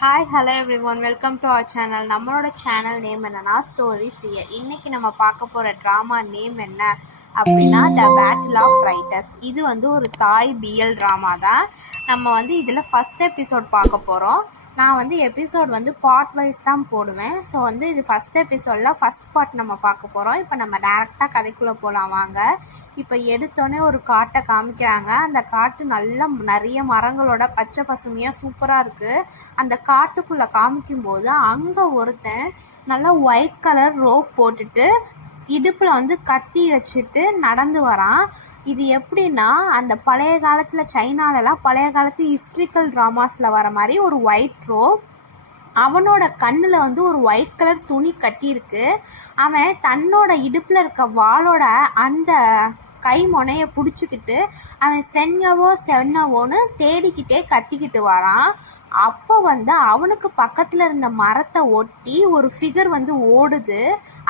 Hi hello everyone welcome to our channel. நம்மளோட channel name என்னன்னா stories here. இன்னைக்கு நம்ம பார்க்க போகிற ட்ராமா நேம் என்ன அப்படின்னா த பேட்டில் ஆஃப் ரைட்டர்ஸ். இது வந்து ஒரு தாய் பிஎல் ட்ராமா தான். நம்ம இதில் ஃபஸ்ட் எபிசோட் பார்க்க போகிறோம். நான் எபிசோட் பார்ட் வைஸ் தான் போடுவேன். ஸோ இது ஃபஸ்ட் எபிசோடில் ஃபஸ்ட் பார்ட் நம்ம பார்க்க போகிறோம். இப்போ நம்ம டேரெக்டாக கதைக்குள்ளே போகலாம் வாங்க. இப்போ எடுத்தோடனே ஒரு காட்டை காமிக்கிறாங்க. அந்த காட்டு நல்ல நிறைய மரங்களோட பச்சை பசுமையாக சூப்பராக இருக்குது. அந்த காட்டுக்குள்ளே காமிக்கும்போது அங்கே ஒருத்தன் நல்லா ஒயிட் கலர் ரோப் போட்டுட்டு இடுப்பில் கத்தி வச்சுட்டு நடந்து வரான். இது எப்படின்னா அந்த பழைய காலத்தில் சைனாலலாம் பழைய காலத்து ஹிஸ்ட்ரிக்கல் ட்ராமாஸில் வர மாதிரி ஒரு ஒயிட் ரோப், அவனோட கண்ணில் ஒரு ஒயிட் கலர் துணி கட்டியிருக்கு. அவன் தன்னோட இடுப்பில் இருக்க வாளோட அந்த கை முனையை பிடிச்சிக்கிட்டு அவன் சென்னவோன்னு தேடிக்கிட்டே கத்திக்கிட்டு வரான். அப்போ அவனுக்கு பக்கத்தில் இருந்த மரத்தை ஒட்டி ஒரு ஃபிகர் ஓடுது.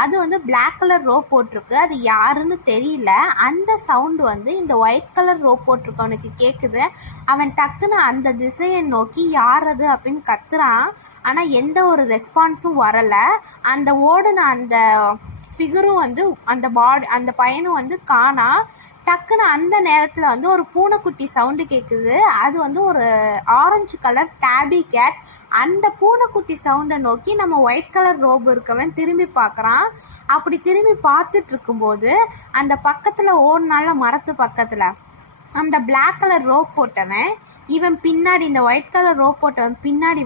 அது பிளாக் கலர் ரோப் போட்டிருக்கு. அது யாருன்னு தெரியல. அந்த சவுண்டு இந்த ஒயிட் கலர் ரோப் போட்டிருக்கவனுக்கு கேட்குது. அவன் டக்குன்னு அந்த திசையை நோக்கி யார் அது அப்படின்னு கத்துறான். ஆனால் எந்த ஒரு ரெஸ்பான்ஸும் வரலை. அந்த ஓடுன அந்த ஃபிகரும் அந்த பையனும் காணா. டக்குன்னு அந்த நேரத்தில் ஒரு பூனைக்குட்டி சவுண்டு கேட்குது. அது ஒரு ஆரஞ்சு கலர் டேபி கேட். அந்த பூனைக்குட்டி சவுண்டை நோக்கி நம்ம ஒயிட் கலர் ரோப் இருக்கவன் திரும்பி பார்க்குறான். அப்படி திரும்பி பார்த்துட்டு இருக்கும்போது அந்த பக்கத்தில் ஓடுனால மரத்து பக்கத்தில் அந்த பிளாக் கலர் ரோப் போட்டவன் இவன் பின்னாடி, இந்த ஒயிட் கலர் ரோப் போட்டவன் பின்னாடி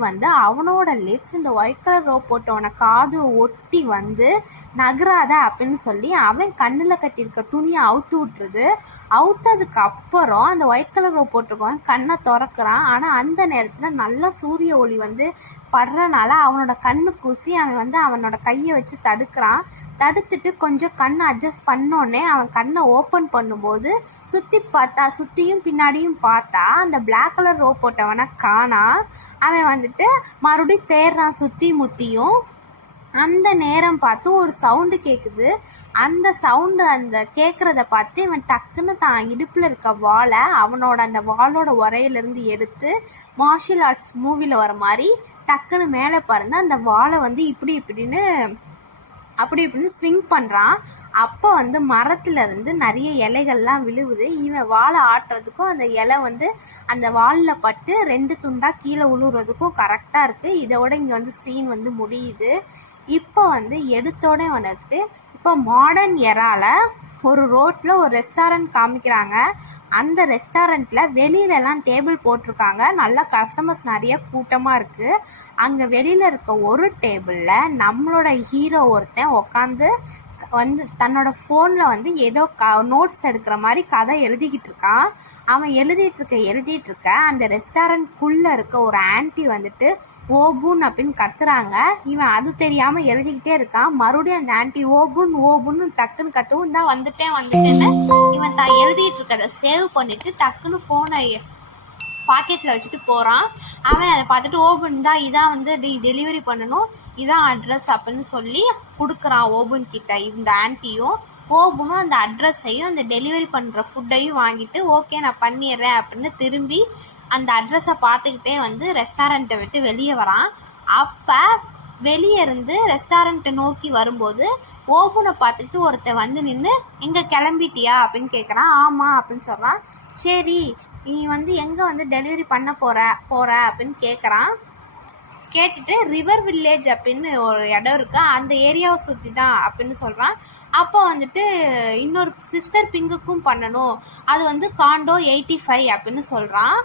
அவனோட லிப்ஸ் இந்த ஒயிட் கலர் ரோப் போட்டவனை காது ஒட்டி நகராத அப்படின்னு சொல்லி அவன் கண்ணில் கட்டியிருக்க துணியை அவுத்து விட்டுருது. அவுத்ததுக்கு அப்புறம் அந்த ஒயிட் கலர் ரோப் போட்டிருக்கவன் கண்ணை திறக்கிறான். ஆனால் அந்த நேரத்தில் நல்ல சூரிய ஒளி படுறனால அவனோட கண்ணு கூசி அவன் அவனோட கையை வச்சு தடுக்கிறான். தடுத்துட்டு கொஞ்சம் கண்ணை அட்ஜஸ்ட் பண்ணோன்னே அவன் கண்ணை ஓப்பன் பண்ணும்போது சுற்றியும் பின்னாடியும் பார்த்தா அந்த பிளாக் கலர் ரோப் போட்டவனை காணா. அவன் மறுபடியும் தேடுறான் சுற்றி முத்தியும். அந்த நேரம் பார்த்து ஒரு சவுண்டு கேட்குது. அந்த சவுண்டு கேட்குறத பார்த்துட்டு இவன் டக்குன்னு தான் இடுப்பில் இருக்க வாளை அவனோட அந்த வாளோட உரையிலேருந்து எடுத்து மார்ஷியல் ஆர்ட்ஸ் மூவியில் வர மாதிரி டக்குன்னு மேலே பறந்து அந்த வாளை இப்படின்னு ஸ்விங் பண்ணுறான். அப்போ மரத்துலேருந்து நிறைய இலைகள்லாம் விழுவுது. இவன் வாழை ஆட்டுறதுக்கும் அந்த இலை அந்த வாலில் பட்டு 2 துண்டாக கீழே விழுவுறதுக்கும் கரெக்டாக இருக்குது. இதோட இங்கே சீன் முடியுது. இப்போ எடுத்தோடனே இப்போ மாடர்ன் எரால ஒரு ரோட்டில் ஒரு ரெஸ்டாரண்ட் காமிக்கிறாங்க. அந்த ரெஸ்டாரண்ட்டில் வெளியிலலாம் டேபிள் போட்டிருக்காங்க. நல்லா கஸ்டமர்ஸ் நிறைய கூட்டமாக இருக்குது. அங்கே வெளியில் இருக்க ஒரு டேபிளில் நம்மளோட ஹீரோ ஒருத்தன் உக்காந்து தன்னோட ஃபோனில் ஏதோ நோட்ஸ் எடுக்கிற மாதிரி கதை எழுதிக்கிட்டு இருக்கான். அவன் எழுதிட்டு இருக்க அந்த ரெஸ்டாரண்ட்குள்ளே இருக்க ஒரு ஆன்ட்டி ஓபூன் அப்படின்னு கத்துறாங்க. இவன் அது தெரியாமல் எழுதிக்கிட்டே இருக்கான். மறுபடியும் அந்த ஆன்ட்டி ஓபூன்னு டக்குன்னு கத்தவும் தான் வந்துட்டேன்னு இவன் தான் எழுதிட்டு இருக்கதை சேவ் பண்ணிட்டு டக்குன்னு ஃபோனை பாக்கெட்டில் வச்சுட்டு போகிறான். அவன் அதை பார்த்துட்டு ஓபன் தான் இதான் டெலிவரி பண்ணணும், இதான் அட்ரஸ் அப்படின்னு சொல்லி கொடுக்குறான் ஓபன் கிட்ட. இந்த ஆன்ட்டியும் ஓபனும் அந்த அட்ரஸையும் அந்த டெலிவரி பண்ணுற ஃபுட்டையும் வாங்கிட்டு ஓகே நான் பண்ணிடுறேன் அப்படின்னு திரும்பி அந்த அட்ரஸை பார்த்துக்கிட்டே ரெஸ்டாரண்ட்டை விட்டு வெளியே வரான். அப்போ வெளியே இருந்து ரெஸ்டாரண்ட்டை நோக்கி வரும்போது ஓபனை பார்த்துக்கிட்டு ஒருத்தன் நின்று எங்கே கிளம்பிட்டியா அப்படின்னு கேட்குறான். ஆமாம் அப்படின்னு சொல்கிறான். சரி நீ எங்கே டெலிவரி பண்ண போகிற அப்படின்னு கேட்குறான். கேட்டுட்டு ரிவர் வில்லேஜ் அப்படின்னு ஒரு இடம் இருக்குது, அந்த ஏரியாவை சுற்றி தான் அப்படின்னு சொல்கிறான். அப்போ இன்னொரு சிஸ்டர் பிங்குக்கும் பண்ணணும், அது காண்டோ 85 அப்படின்னு சொல்கிறான்.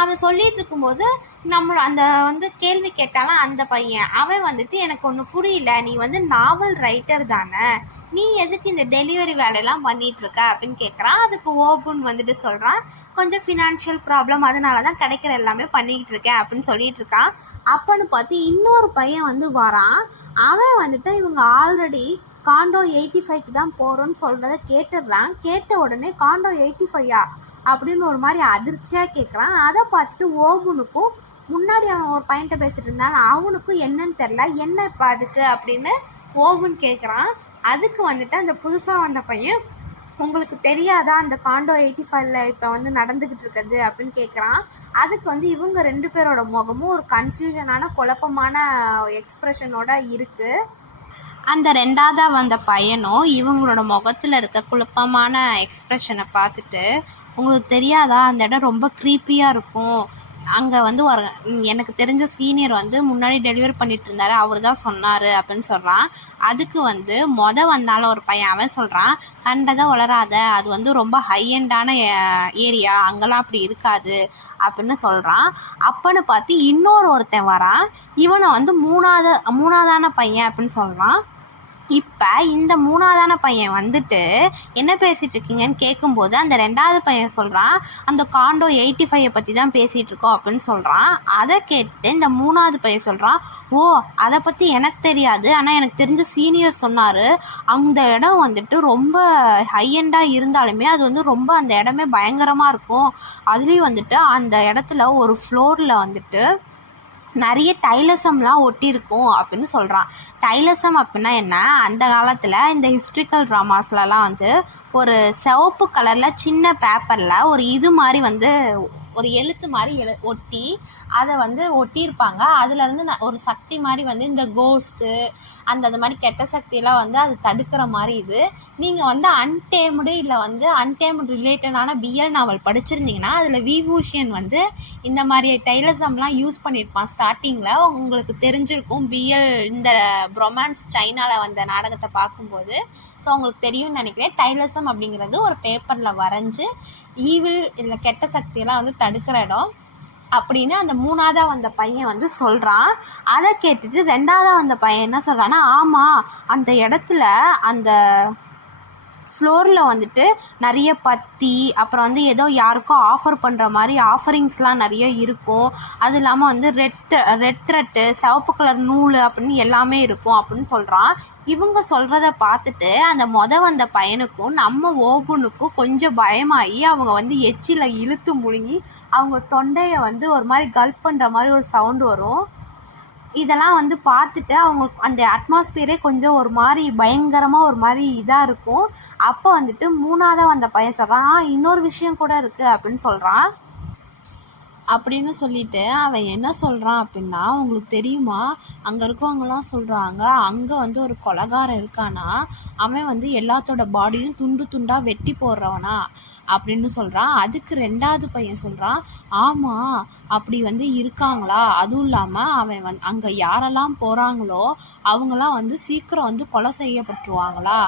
அவன் சொல்லிட்டு இருக்கும்போது நம்ம அந்த கேள்வி கேட்டாலும் அந்த பையன் அவன் எனக்கு ஒன்று புரியல, நீ நாவல் ரைட்டர் தானே, நீ எதுக்கு இந்த டெலிவரி வேலையெல்லாம் பண்ணிகிட்ருக்க அப்படின்னு கேட்குறான். அதுக்கு ஓபன் சொல்கிறான், கொஞ்சம் ஃபினான்ஷியல் ப்ராப்ளம், அதனால தான் கிடைக்கிற எல்லாமே பண்ணிக்கிட்டு இருக்கேன் அப்படின்னு சொல்லிட்டு இருக்கான். அப்போன்னு பார்த்து இன்னொரு பையன் வரான். அவன் இவங்க ஆல்ரெடி காண்டோ 85க்கு தான் போகிறோன்னு சொல்கிறத கேட்டுடுறான். கேட்ட உடனே காண்டோ 85 அப்படின்னு ஒரு மாதிரி அதிர்ச்சியாக கேட்குறான். அதை பார்த்துட்டு ஓபனுக்கும் முன்னாடி அவன் ஒரு பையன்கிட்ட பேசிகிட்டு இருந்தான், அவனுக்கும் என்னன்னு தெரில, என்ன இப்போ அதுக்கு அப்படின்னு ஓபன் கேட்குறான். அதுக்கு அந்த புதுசாக வந்த பையன் உங்களுக்கு தெரியாதா அந்த காண்டோ 85ல் இப்போ வந்து நடந்துக்கிட்டு இருக்குது அப்படின்னு கேட்குறான். அதுக்கு வந்து இவங்க 2 பேரோட முகமும் ஒரு கன்ஃபியூஷனான குழப்பமான எக்ஸ்ப்ரெஷனோட இருக்குது. அந்த 2ஆவதாக வந்த பையனும் இவங்களோட முகத்தில் இருக்க குழப்பமான எக்ஸ்ப்ரெஷனை பார்த்துட்டு, உங்களுக்கு தெரியாதா அந்த இடம் ரொம்ப க்ரீப்பியாக இருக்கும், அங்கே வந்து ஒரு எனக்கு தெரிஞ்ச சீனியர் வந்து முன்னாடி டெலிவரி பண்ணிட்டு இருந்தாரு, அவர் தான் சொன்னார் அப்படின்னு சொல்கிறான். அதுக்கு வந்து வந்தால ஒரு பையன் அவன் சொல்கிறான், கண்டதை வளராத, அது வந்து ரொம்ப ஹை எண்டான ஏரியா, அங்கெல்லாம் அப்படி இருக்காது அப்படின்னு சொல்கிறான். அப்பன்னு பார்த்து ஒருத்தன் வரான், இவனை வந்து மூணாவதான பையன் அப்படின்னு சொல்கிறான். இப்போ இந்த 3ஆவதான பையன் வந்துட்டு என்ன பேசிகிட்டு இருக்கீங்கன்னு கேட்கும்போது அந்த 2ஆவது பையன் சொல்கிறான், அந்த காண்டோ 85 பற்றி தான் பேசிகிட்டு இருக்கோம் அப்படின்னு சொல்கிறான். அதை கேட்டுட்டு இந்த 3ஆவது பையன் சொல்கிறான், ஓ அதை பற்றி எனக்கு தெரியாது, ஆனால் எனக்கு தெரிஞ்ச சீனியர் சொன்னார், அந்த இடம் வந்துட்டு ரொம்ப ஹையெண்டாக இருந்தாலுமே அது வந்து ரொம்ப அந்த இடமே பயங்கரமாக இருக்கும், அதுலேயும் வந்துட்டு அந்த இடத்துல ஒரு ஃப்ளோரில் வந்துட்டு நிறைய டைலசம்லாம் ஒட்டியிருக்கும் அப்படின்னு சொல்கிறான். டைலசம் அப்படின்னா என்ன, அந்த காலத்தில் இந்த ஹிஸ்ட்ரிக்கல் ட்ராமாஸ்லலாம் வந்து ஒரு சிவப்பு கலரில் சின்ன பேப்பரில் ஒரு இது மாதிரி வந்து ஒரு எழுத்து மாதிரி ஒட்டி அதை வந்து ஒட்டியிருப்பாங்க. அதுலேருந்து ஒரு சக்தி மாதிரி வந்து இந்த கோஸ்ட்டு அந்த மாதிரி கெட்ட சக்தியெல்லாம் வந்து அது தடுக்கிற மாதிரி இது. நீங்கள் வந்து அன்டேம்டு இல்லை வந்து அன்டேம்டு ரிலேட்டடான பிஎல் நாவல் படிச்சிருந்தீங்கன்னா அதில் விபூஷன் வந்து இந்த மாதிரி டைலசம்லாம் யூஸ் பண்ணியிருப்பான். ஸ்டார்டிங்கில் உங்களுக்கு தெரிஞ்சிருக்கும் பிஎல் இந்த ரொமான்ஸ் சைனாவில் வந்த நாடகத்தை பார்க்கும்போது. ஸோ உங்களுக்கு தெரியும்னு நினைக்கிறேன். டைலசம் அப்படிங்கிறது ஒரு பேப்பரில் வரைஞ்சி ஈவில் இல்லை கெட்ட சக்தியெல்லாம் வந்து தடுக்கிற இடம் அப்படின்னு அந்த 3ஆவதாக வந்த பையன் வந்து சொல்கிறான். அதை கேட்டுட்டு 2ஆவதாக வந்த பையன் என்ன சொல்கிறான்னா, ஆமாம் அந்த இடத்துல அந்த ஃப்ளோரில் வந்துட்டு நிறைய பத்தி, அப்புறம் வந்து ஏதோ யாருக்கும் ஆஃபர் பண்ணுற மாதிரி ஆஃபரிங்ஸ்லாம் நிறைய இருக்கும், அது இல்லாமல் வந்து ரெட் த்ரெட்டு, சிவப்பு கலர் நூல் அப்படின்னு எல்லாமே இருக்கும் அப்படின்னு சொல்கிறான். இவங்க சொல்கிறத பார்த்துட்டு அந்த வந்த பையனுக்கும் நம்ம ஓபனுக்கும் கொஞ்சம் பயமாகி அவங்க வந்து எச்சில் இழுத்து முழுங்கி அவங்க தொண்டையை வந்து ஒரு மாதிரி கல்ப் பண்ணுற மாதிரி ஒரு சவுண்டு வரும். இதெல்லாம் வந்து பார்த்துட்டு அவங்களுக்கு அந்த அட்மாஸ்பியரே கொஞ்சம் ஒரு மாதிரி பயங்கரமாக ஒரு மாதிரி இதாக இருக்கும். அப்போ வந்துட்டு 3ஆவதாக வந்த பையன் சொல்கிறான், இன்னொரு விஷயம் கூட இருக்குது அப்படின்னு சொல்கிறான். அப்படின்னு சொல்லிட்டு அவன் என்ன சொல்கிறான் அப்படின்னா, உங்களுக்கு தெரியுமா அங்கே இருக்கவங்கலாம் சொல்கிறாங்க அங்கே வந்து ஒரு கொலைகாரன் இருக்கானா, அவன் வந்து எல்லாத்தோட பாடியும் துண்டு துண்டாக வெட்டி போடுறவனா அப்படின்னு சொல்கிறான். அதுக்கு 2ஆவது பையன் சொல்கிறான், ஆமாம் அப்படி வந்து இருக்காங்களா, அதுவும் இல்லாமல் அவன் அங்கே யாரெல்லாம் போகிறாங்களோ அவங்களாம் வந்து சீக்கிரம் வந்து கொலை செய்யப்பட்டுருவாங்களா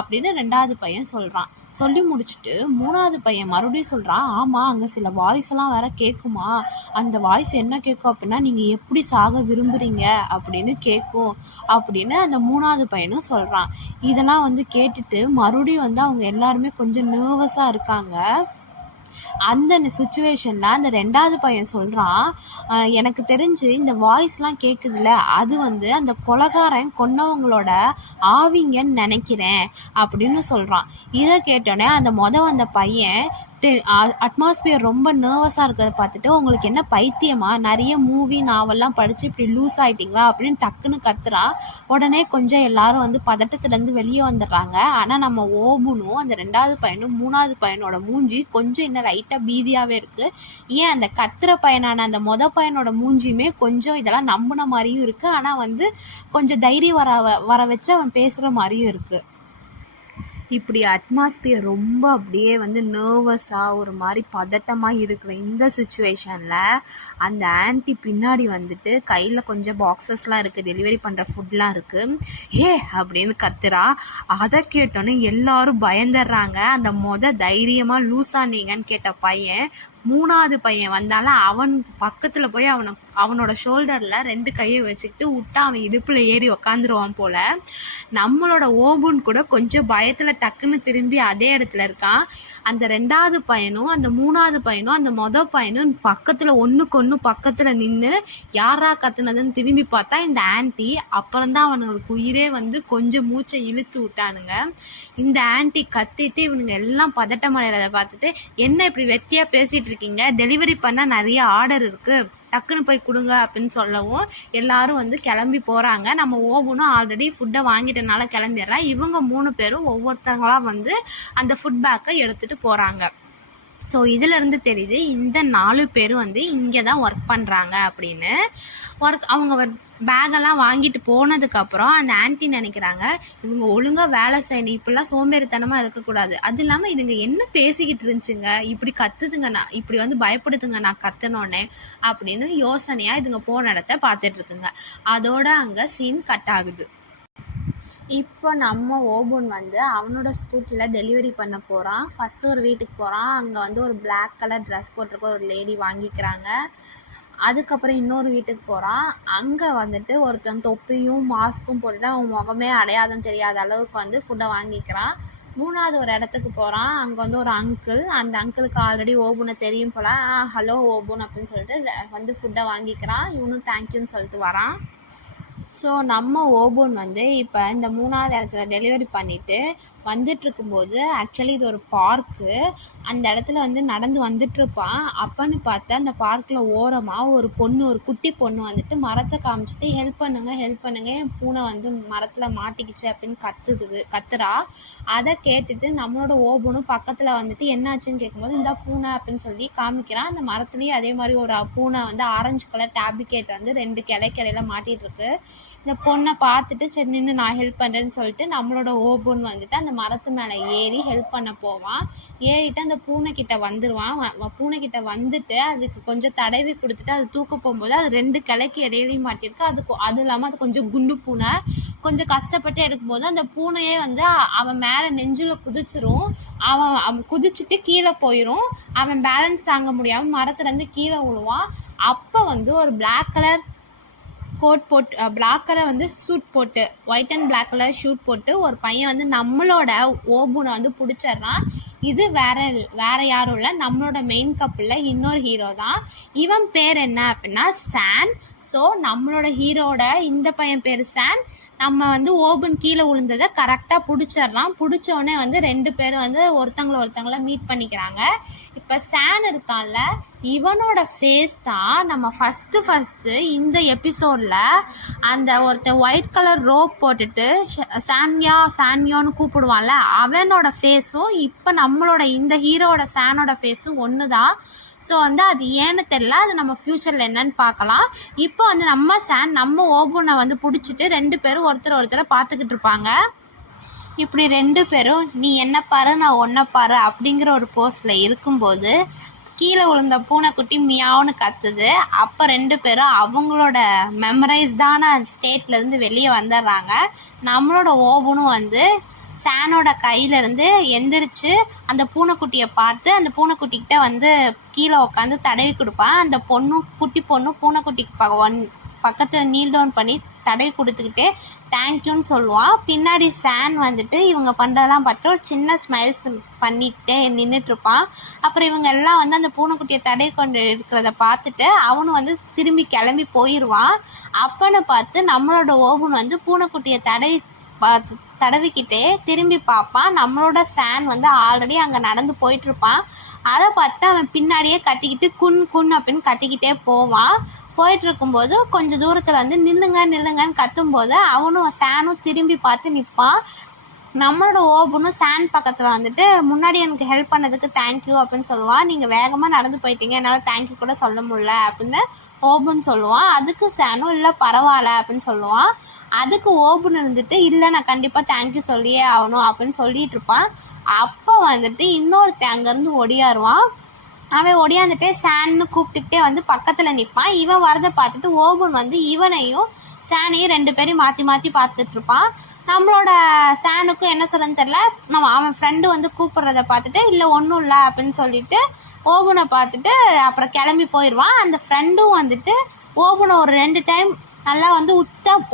அப்படின்னு 2ஆவது பையன் சொல்கிறான். சொல்லி முடிச்சுட்டு 3ஆவது பையன் மறுபடியும் சொல்கிறான், ஆமாம் அங்கே சில வாய்ஸ் எல்லாம் வேற கேட்குமா, அந்த வாய்ஸ் என்ன கேட்கும் அப்படின்னா, நீங்கள் எப்படி சாக விரும்புகிறீங்க அப்படின்னு கேட்கும் அப்படின்னு அந்த 3ஆவது பையனும் சொல்கிறான். இதெல்லாம் வந்து கேட்டுட்டு மறுபடியும் வந்து அவங்க எல்லாருமே கொஞ்சம் நர்வஸாக இருக்காங்க. அந்த சுச்சுவேஷனில் அந்த 2ஆவது பையன் சொல்கிறான், எனக்கு தெரிஞ்சு இந்த வாய்ஸ்லாம் கேட்குதுல்ல, அது வந்து அந்த கொலைகாரன் கொன்னவங்களோட ஆவிங்கன்னு நினைக்கிறேன் அப்படின்னு சொல்கிறான். இதை கேட்டோடனே அந்த வந்த பையன் அட்மாஸ்பியர் ரொம்ப நர்வஸாக இருக்கிறத பார்த்துட்டு, உங்களுக்கு என்ன பைத்தியமா, நிறைய மூவி நாவல்லாம் படித்து இப்படி லூஸ் ஆகிட்டிங்களா அப்படின்னு டக்குன்னு கத்துறான். உடனே கொஞ்சம் எல்லாரும் வந்து பதட்டத்துலேருந்து வெளியே வந்துடுறாங்க. ஆனால் நம்ம ஓபனும் அந்த 2ஆவது பையனும் 3ஆவது பையனோட மூஞ்சி கொஞ்சம் இன்னும் லைட்டாக பீதியாகவே இருக்குது. ஏன் அந்த கத்துற பையனான அந்த பையனோட மூஞ்சியுமே கொஞ்சம் இதெல்லாம் நம்பின மாதிரியும் இருக்குது, ஆனால் வந்து கொஞ்சம் தைரியம் வர வச்சு அவன் பேசுகிற மாதிரியும் இருக்குது. இப்படி அட்மாஸ்பியர் ரொம்ப அப்படியே வந்து நர்வஸாக ஒரு மாதிரி பதட்டமாக இருக்கிற இந்த சுச்சுவேஷனில் அந்த ஆன்ட்டி பின்னாடி வந்துட்டு கையில் கொஞ்சம் பாக்ஸஸ்லாம் இருக்குது, டெலிவரி பண்ணுற ஃபுட்லாம் இருக்குது, ஏ அப்படின்னு கத்துறா. அதை கேட்டோன்னே எல்லாரும் பயந்துடுறாங்க. அந்த தைரியமாக லூஸானீங்கன்னு கேட்ட பையன் 3ஆவது பையன் வந்தாலும் அவன் பக்கத்தில் போய் அவனோட ஷோல்டரில் 2 கையை வச்சுக்கிட்டு விட்டா அவன் இடுப்பில் ஏறி உக்காந்துருவான் போல். நம்மளோட ஓபன் கூட கொஞ்சம் பயத்தில் டக்குன்னு திரும்பி அதே இடத்துல இருக்கான். அந்த 2ஆவது பையனும் அந்த 3ஆவது பையனும் அந்த பையனும் பக்கத்தில் ஒன்றுக்கு ஒன்று பக்கத்தில் நின்று யாரா கத்துனதுன்னு திரும்பி பார்த்தா இந்த ஆன்ட்டி. அப்புறம்தான் அவனுங்களுக்கு உயிரே வந்து கொஞ்சம் மூச்சை இழுத்து விட்டானுங்க. இந்த ஆன்ட்டி கத்திட்டு இவனுங்க எல்லாம் பதட்டம் அடைகிறத பார்த்துட்டு, என்ன இப்படி வெட்டியாக பேசிகிட்டு இருக்கீங்க, டெலிவரி பண்ணால் நிறைய ஆர்டர் இருக்குது, டக்குன்னு போய் கொடுங்க அப்படின்னு சொல்லவும் எல்லாரும் வந்து கிளம்பி போகிறாங்க. நம்ம ஓபனும் ஆல்ரெடி ஃபுட்டை வாங்கிட்டனால கிளம்பிடுறா. இவங்க 3 பேரும் ஒவ்வொருத்தங்களாக வந்து அந்த ஃபுட் பேக்கை எடுத்துகிட்டு போகிறாங்க. ஸோ இதிலேருந்து தெரியுது இந்த 4 பேரும் வந்து இங்கே தான் ஒர்க் பண்ணுறாங்க அப்படின்னு. அவங்க பேக்கெல்லாம் வாங்கிட்டு போனதுக்கப்புறம் அந்த ஆன்ட்டி நினைக்கிறாங்க, இவங்க ஒழுங்காக வேலை செய்யணும், இப்படிலாம் சோம்பேறித்தனமாக இருக்கக்கூடாது. அது இல்லாமல் இதுங்க என்ன பேசிக்கிட்டு இருந்துச்சுங்க, இப்படி கத்துதுங்க, நான் இப்படி வந்து பயப்படுதுங்க நான் கத்துனோன்னே அப்படின்னு யோசனையாக இதுங்க போன இடத்த பார்த்துட்ருக்குங்க. அதோட அங்கே சீன் கட் ஆகுது. இப்போ நம்ம ஓபன் வந்து அவனோட ஸ்கூட்டியில் டெலிவரி பண்ண போகிறான். ஃபஸ்ட்டு ஒரு வீட்டுக்கு போகிறான். அங்கே வந்து ஒரு பிளாக் கலர் ட்ரெஸ் போட்டிருக்க ஒரு லேடி வாங்கிக்கிறாங்க. அதுக்கப்புறம் இன்னொரு வீட்டுக்கு போகிறான். அங்கே வந்துட்டு ஒருத்தன் தொப்பியும் மாஸ்க்கும் போட்டுட்டு அவன் முகமே அடையாதம் தெரியாத அளவுக்கு வந்து ஃபுட்டை வாங்கிக்கிறான். 3வது ஒரு இடத்துக்கு போகிறான். அங்கே வந்து ஒரு அங்கிள், அந்த அங்கிளுக்கு ஆல்ரெடி ஓபனை தெரியும் போல். ஹலோ ஓபன் அப்படின்னு சொல்லிட்டு வந்து ஃபுட்டை வாங்கிக்கிறான். இவனும் தேங்க்யூன்னு சொல்லிட்டு வரான். ஸோ நம்ம ஓபன் வந்து இப்போ இந்த 3வது இடத்துல டெலிவரி பண்ணிவிட்டு வந்துட்டுருக்கும்போது, ஆக்சுவலி இது ஒரு பார்க்கு. அந்த இடத்துல வந்து நடந்து வந்துட்டுருப்பான். அப்போன்னு பார்த்தா அந்த பார்க்கில் ஓரமாக ஒரு குட்டி பொண்ணு வந்துட்டு மரத்தை காமிச்சிட்டு ஹெல்ப் பண்ணுங்க என் பூனை வந்து மரத்தில் மாட்டிக்கிச்சு அப்படின்னு கத்துறா. அதை கேட்டுட்டு நம்மளோட ஓபனும் பக்கத்தில் வந்துட்டு என்னாச்சுன்னு கேட்கும்போது இந்த பூனை அப்படின்னு சொல்லி காமிக்கிறான். அந்த மரத்துலேயும் அதே மாதிரி ஒரு பூனை வந்து ஆரஞ்சு கலர் டேபிகேட் வந்து 2 கிளையில மாட்டிகிட்டு இருக்கு. இந்த பொண்ணை பார்த்துட்டு சரி நின்று நான் ஹெல்ப் பண்ணுறேன்னு சொல்லிட்டு நம்மளோட ஓபன் வந்துட்டு அந்த மரத்து மேலே ஏறி ஹெல்ப் பண்ண போவான். ஏறிட்டு அந்த பூனைக்கிட்ட வந்துடுவான். பூனைக்கிட்ட வந்துட்டு அதுக்கு கொஞ்சம் தடவி கொடுத்துட்டு அது தூக்க போகும்போது அது 2 கிளைக்கு இடையிலையும் மாட்டியிருக்கு. அது இல்லாமல் அது கொஞ்சம் குண்டு பூனை. கொஞ்சம் கஷ்டப்பட்டு எடுக்கும்போது அந்த பூனையே வந்து அவன் மேலே நெஞ்சில் குதிச்சிரும். அவன் குதிச்சுட்டு கீழே போயிடும். அவன் பேலன்ஸ் தாங்க முடியாமல் மரத்துலேருந்து கீழே விழுவான். அப்போ வந்து ஒரு பிளாக் கலர் கோட் போட்டு பிளாக் கலர் வந்து ஷூட் போட்டு white and black colour suit போட்டு ஒரு பையன் வந்து நம்மளோட ஓபனை வந்து பிடிச்சிட்றான். இது வேற யாரும் இல்லை, நம்மளோட மெயின் கப்பிளில் இன்னொரு ஹீரோ தான். இவன் பேர் என்ன அப்படின்னா சான். ஸோ நம்மளோட ஹீரோட இந்த பையன் பேர் சான். நம்ம வந்து ஓபன் கீழே விழுந்ததை கரெக்டாக பிடிச்சிட்றான். பிடிச்சோடனே வந்து 2 பேரும் வந்து ஒருத்தங்கள மீட் பண்ணிக்கிறாங்க. இப்போ சான் இருக்கான்ல, இவனோட ஃபேஸ் தான் நம்ம ஃபஸ்ட்டு இந்த எபிசோடில் அந்த ஒருத்தன் ஒயிட் கலர் ரோப் போட்டுட்டு சான்யான்னு கூப்பிடுவான்ல, அவனோட ஃபேஸும் இப்போ நம்மளோட இந்த ஹீரோட சானோட ஃபேஸும் ஒன்று தான். ஸோ வந்து அது ஏன்னு தெரியல, அது நம்ம ஃப்யூச்சரில் என்னன்னு பார்க்கலாம். இப்போ வந்து நம்ம ஓபனை வந்து பிடிச்சிட்டு 2 பேரும் ஒருத்தரை பார்த்துக்கிட்டு இருப்பாங்க. இப்படி 2 பேரும் நீ என்ன பாரு நான் ஒன்றை பாரு அப்படிங்கிற ஒரு போஸ்டில் இருக்கும்போது கீழே விழுந்த பூனைக்குட்டி மியாவுன்னு கத்துது. அப்போ 2 பேரும் அவங்களோட மெமரைஸ்டான ஸ்டேட்லேருந்து வெளியே வந்துடுறாங்க. நம்மளோட ஓபனும் வந்து சானோட கையிலேருந்து எந்திரிச்சு அந்த பூனைக்குட்டியை பார்த்து அந்த பூனைக்குட்டிக்கிட்ட வந்து கீழே உட்காந்து தடவி கொடுப்பான். அந்த குட்டி பொண்ணு பூனைக்குட்டிக்கு பக்கத்தில் நீல் டவுன் பண்ணி தடவி கொடுத்துக்கிட்டே தேங்க்யூன்னு சொல்லுவான். பின்னாடி சான் வந்துட்டு இவங்க பண்ணுறதெல்லாம் பார்த்துட்டு ஒரு சின்ன ஸ்மைல்ஸ் பண்ணிகிட்டே நின்றுட்டுருப்பான். அப்புறம் இவங்க எல்லாம் வந்து அந்த பூனைக்குட்டியை தடவி கொண்டு இருக்கிறத பார்த்துட்டு அவனும் வந்து திரும்பி கிளம்பி போயிடுவான். அப்போன்னு பார்த்து நம்மளோட ஓபன் வந்து பூனைக்குட்டியை தடவிக்கிட்டே திரும்பி பார்ப்பான். நம்மளோட சான் வந்து ஆல்ரெடி அங்கே நடந்து போயிட்டுருப்பான். அதை பார்த்துட்டு அவன் பின்னாடியே கத்திக்கிட்டு குன் அப்படின்னு கத்திக்கிட்டே போவான். போயிட்டுருக்கும்போது கொஞ்சம் தூரத்தில் வந்து நில்லுங்கன்னு கத்தும்போது அவனும் சானும் திரும்பி பார்த்து நிற்பான். நம்மளோட ஓபனும் சான் பக்கத்தில் வந்துட்டு முன்னாடி எனக்கு ஹெல்ப் பண்ணதுக்கு தேங்க்யூ அப்படின்னு சொல்லுவான். நீங்கள் வேகமாக நடந்து போயிட்டீங்க, என்னால் தேங்க்யூ கூட சொல்ல முடியல அப்படின்னு ஓபன் சொல்லுவான். அதுக்கு சானும் இல்லை பரவாயில்ல அப்படின்னு சொல்லுவான். அதுக்கு ஓபன் இருந்துட்டு இல்லை நான் கண்டிப்பாக தேங்க்யூ சொல்லியே ஆகணும் அப்படின்னு சொல்லிட்டு இருப்பான். அப்போ வந்துட்டு இன்னொருத்தன் அங்கேருந்து ஒடியாருவான். அவன் ஒடியாந்துட்டே சான்னு கூப்பிட்டுக்கிட்டே வந்து பக்கத்தில் நிற்பான். இவன் வரதை பார்த்துட்டு ஓபன் வந்து இவனையும் சானையும் 2 பேரையும் மாற்றி பார்த்துட்ருப்பான். நம்மளோட சானுக்கும் என்ன சொல்லன்னு தெரில, அவன் ஃப்ரெண்டு வந்து கூப்பிட்றத பார்த்துட்டு இல்லை ஒன்றும் இல்லை அப்படின்னு சொல்லிட்டு ஓபனை பார்த்துட்டு அப்புறம் கிளம்பி போயிடுவான். அந்த ஃப்ரெண்டும் வந்துட்டு ஓபனை ஒரு 2 டைம் நல்லா வந்து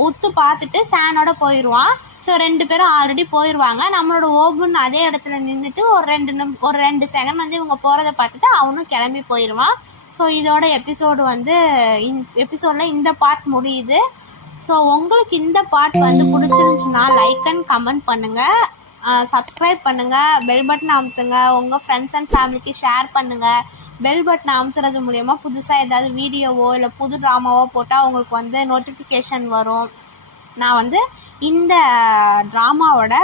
உத்து பார்த்துட்டு சானோட போயிடுவான். ஸோ 2 பேரும் ஆல்ரெடி போயிடுவாங்க. நம்மளோட ஓபன் அதே இடத்துல நின்றுட்டு ஒரு 2 செகண்ட் வந்து இவங்க போகிறத பார்த்துட்டு அவனும் கிளம்பி போயிடுவான். ஸோ இதோட எபிசோடில் இந்த பார்ட் முடியுது. ஸோ உங்களுக்கு இந்த பார்ட் வந்து பிடிச்சிருந்துச்சுன்னா லைக் அண்ட் கமெண்ட் பண்ணுங்கள், சப்ஸ்கிரைப் பண்ணுங்கள், பெல் பட்டன் அமுத்துங்க, உங்கள் ஃப்ரெண்ட்ஸ் அண்ட் ஃபேமிலிக்கு ஷேர் பண்ணுங்கள். பெல் பட்டனை அமுத்துறது மூலயமா புதுசாக ஏதாவது வீடியோவோ இல்லை புது ட்ராமாவோ போட்டால் உங்களுக்கு வந்து நோட்டிஃபிகேஷன் வரும். நான் வந்து இந்த ட்ராமாவோட